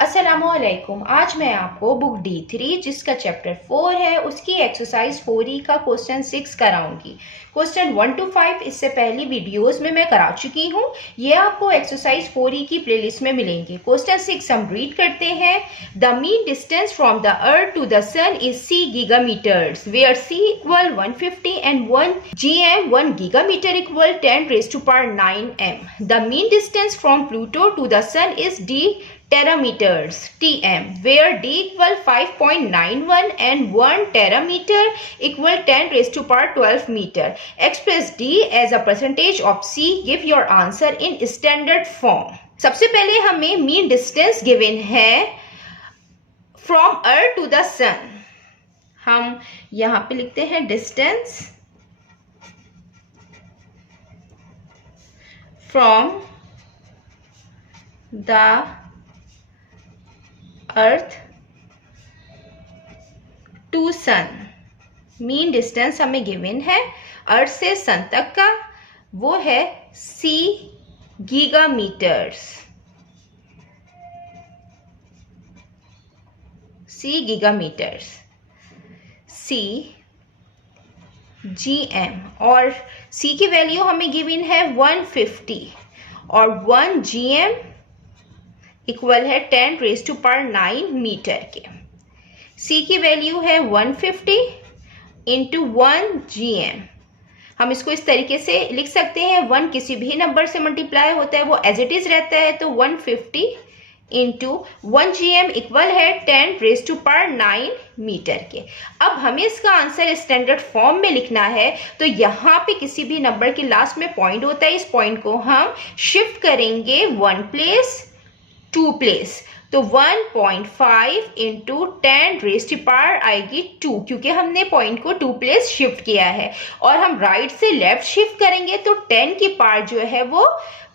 अस्सलामुअलैकुम। आज मैं आपको बुक D3 जिसका चैप्टर 4 है उसकी एक्सरसाइज 4E का क्वेश्चन 6 कराऊंगी। क्वेश्चन 1 to 5 इससे पहली वीडियोस में मैं करा चुकी हूँ। ये आपको एक्सरसाइज 4E की प्लेलिस्ट में मिलेंगे। क्वेश्चन 6 हम रीड करते हैं। The mean distance from the earth to the sun is C gigameters, where C equal 150 and 1 gm, 1 gigameter equal 10 raised to power 9 m. The mean distance from Pluto to the sun is D terameters tm, where d equal 5.91 and 1 terameter equal 10 raised to power 12 meter. Express d as a percentage of c. Give your answer in standard form. सबसे पहले हमें mean distance given है from earth to the sun. हम यहां पे लिखते हैं distance from the earth to sun. Mean distance हमें गिवन है अर्थ से सन तक का, वो है C gigametres. C gigametres, C GM, और C की वैल्यू हमें गिवन है 150 और 1 GM इक्वल है 10 रेज टू पावर 9 मीटर के। C की वैल्यू है 150 इंटू 1 GM। हम इसको इस तरीके से लिख सकते हैं, 1 किसी भी नंबर से मल्टीप्लाई होता है वो एज इट इज रहता है, तो 150 इंटू 1 GM इक्वल है 10 रेज टू पावर 9 मीटर के। अब हमें इसका आंसर स्टैंडर्ड फॉर्म में लिखना है, तो यहाँ पे किसी भी नंबर के लास्ट में पॉइंट होता है, इस पॉइंट को हम शिफ्ट करेंगे 1 प्लेस 2 प्लेस, तो 1.5 इंटू 10 रेज टू पावर आएगी 2, क्योंकि हमने पॉइंट को 2 प्लेस शिफ्ट किया है। और हम राइट से लेफ्ट शिफ्ट करेंगे तो 10 की पावर जो है वो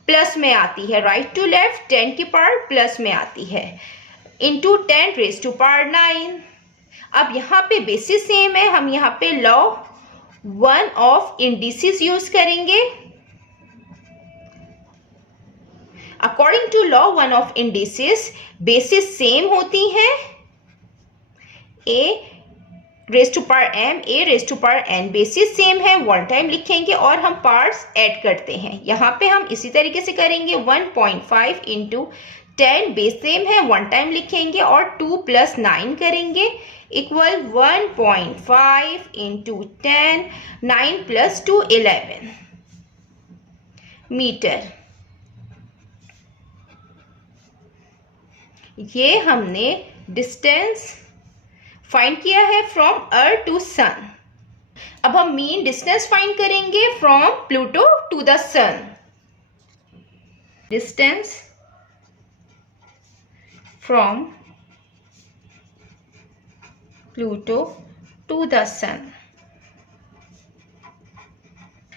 प्लस में आती है, राइट टू लेफ्ट 10 की पावर प्लस में आती है, इंटू 10 रेज टू पावर 9। अब यहाँ पे बेसिस सेम है, हम यहाँ पे लॉ 1 ऑफ इंडिसेस यूज करेंगे। According to law 1 of indices bases same होती हैं, a raise to power m, a raise to power n bases same है, वन टाइम लिखेंगे और हम पार्ट्स ऐड करते हैं। यहाँ पे हम इसी तरीके से करेंगे, 1.5 इंटू 10 बेस सेम है, वन टाइम लिखेंगे और 2 प्लस 9 करेंगे इक्वल 1.5 इंटू 10, 9 प्लस 2 11 मीटर। ये हमने डिस्टेंस फाइंड किया है फ्रॉम अर्थ टू सन। अब हम मीन डिस्टेंस फाइंड करेंगे from Pluto to the sun. Distance from Pluto to the sun.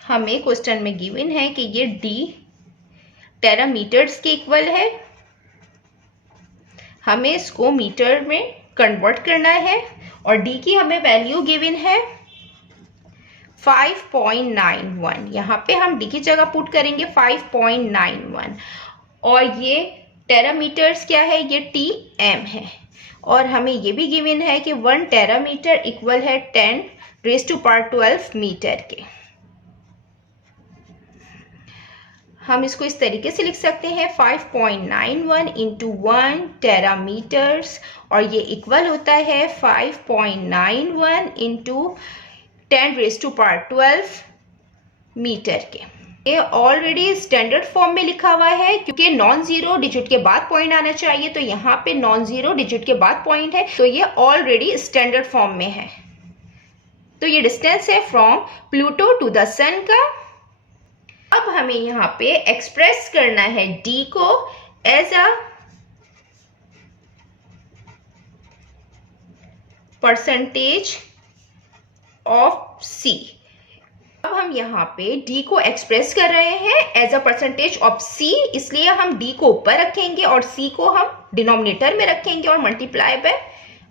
हमें क्वेश्चन में गिवन है कि ये d टेरामीटर्स के इक्वल है, हमें इसको मीटर में कन्वर्ट करना है और d की हमें वैल्यू गिवन है 5.91। यहाँ पे हम d की जगह पुट करेंगे 5.91 और ये टेरामीटर्स क्या है, ये tm है। और हमें ये भी गिवन है कि 1 टेरामीटर इक्वल है 10 रेज टू पावर 12 मीटर के। हम इसको इस तरीके से लिख सकते हैं, 5.91 इंटू 1 टेरामीटर्स और ये इक्वल होता है 5.91 into 10 raise to power 12 metre के। ये ऑलरेडी स्टैंडर्ड फॉर्म में लिखा हुआ है, क्योंकि नॉन जीरो डिजिट के बाद पॉइंट आना चाहिए, तो यहाँ पे नॉन जीरो डिजिट के बाद पॉइंट है, तो ये ऑलरेडी स्टैंडर्ड फॉर्म में है। तो ये डिस्टेंस है फ्रॉम प्लूटो टू द सन का। अब हमें यहाँ पे एक्सप्रेस करना है d को as a percentage of c। अब हम यहाँ पे d को एक्सप्रेस कर रहे हैं as a percentage of c, इसलिए हम d को ऊपर रखेंगे और c को हम डिनोमिनेटर में रखेंगे और मल्टीप्लाई बाय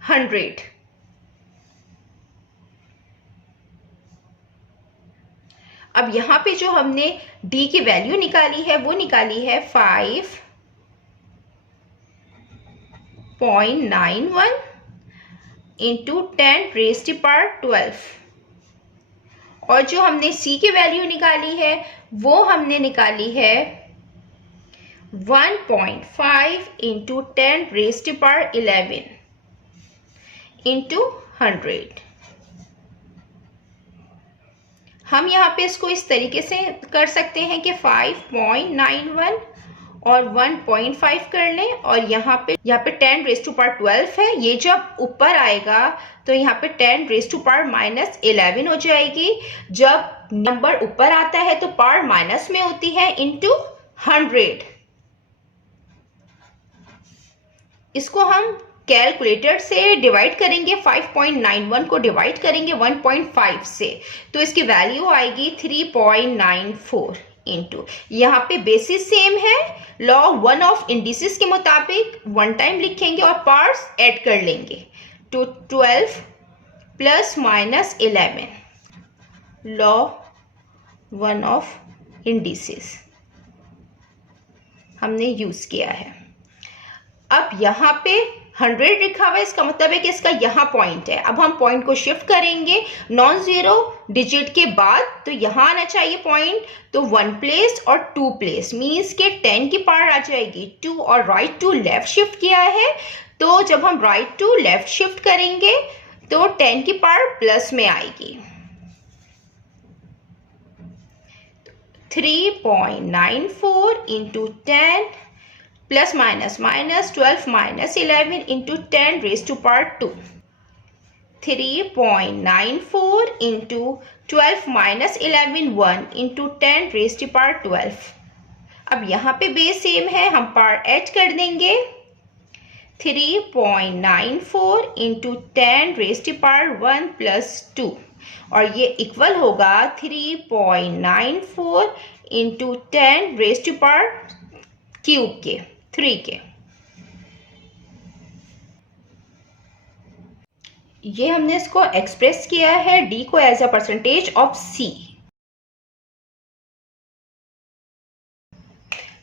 100। अब यहाँ पे जो हमने d की वैल्यू निकाली है वो निकाली है 5 0.91 इंटू 10 रेज़ टू पावर 12। और जो हमने c की वैल्यू निकाली है वो हमने निकाली है 1.5 into 10 raise to power 11 into 100। हम यहाँ पे इसको इस तरीके से कर सकते हैं कि 5.91 और 1.5 कर लें, और यहाँ पे 10 रेज़ टू पावर 12 है। ये जब ऊपर आएगा तो यहाँ पे 10 रेज़ टू पावर -11 हो जाएगी। जब नंबर ऊपर आता है तो पावर माइनस में होती है, इंटू 100। इसको हम कैलकुलेटर से डिवाइड करेंगे, 5.91 को डिवाइड करेंगे 1.5 से, तो इसकी वैल्यू आएगी 3.94 इंटू, यहाँ पे बेसिस सेम है, लॉग वन ऑफ इंडिसेस के मुताबिक वन टाइम लिखेंगे और पार्ट्स ऐड कर लेंगे। तो 12 plus minus 11 log one of indices हमने यूज किया है। अब यहाँ पे 100 लिखा हुआ है, इसका मतलब है कि इसका यहाँ पॉइंट है। अब हम पॉइंट को शिफ्ट करेंगे नॉन जीरो डिजिट के बाद, तो यहाँ आना चाहिए पॉइंट, तो 1 प्लेस और 2 प्लेस, मीन्स के 10 की पावर आ जाएगी 2, और राइट टू लेफ्ट शिफ्ट किया है, तो जब हम राइट टू लेफ्ट शिफ्ट करेंगे तो 10 की पावर प्लस में आएगी। 3.94 into 10 plus minus minus 12 minus 11 into 10 raise to power 2। 3.94 into 12 minus 11 1 into 10 raise to power 12। अब यहाँ पे बेस सेम है, हम पावर ऐड कर देंगे। 3.94 into 10 raise to power 1 plus 2, और ये इक्वल होगा 3.94 into 10 raise to power cube के 3 के। ये हमने इसको एक्सप्रेस किया है d को as a percentage of c।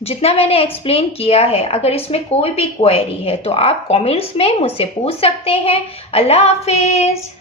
जितना मैंने एक्सप्लेन किया है, अगर इसमें कोई भी क्वेरी है तो आप कमेंट्स में मुझसे पूछ सकते हैं। अल्लाह हाफिज।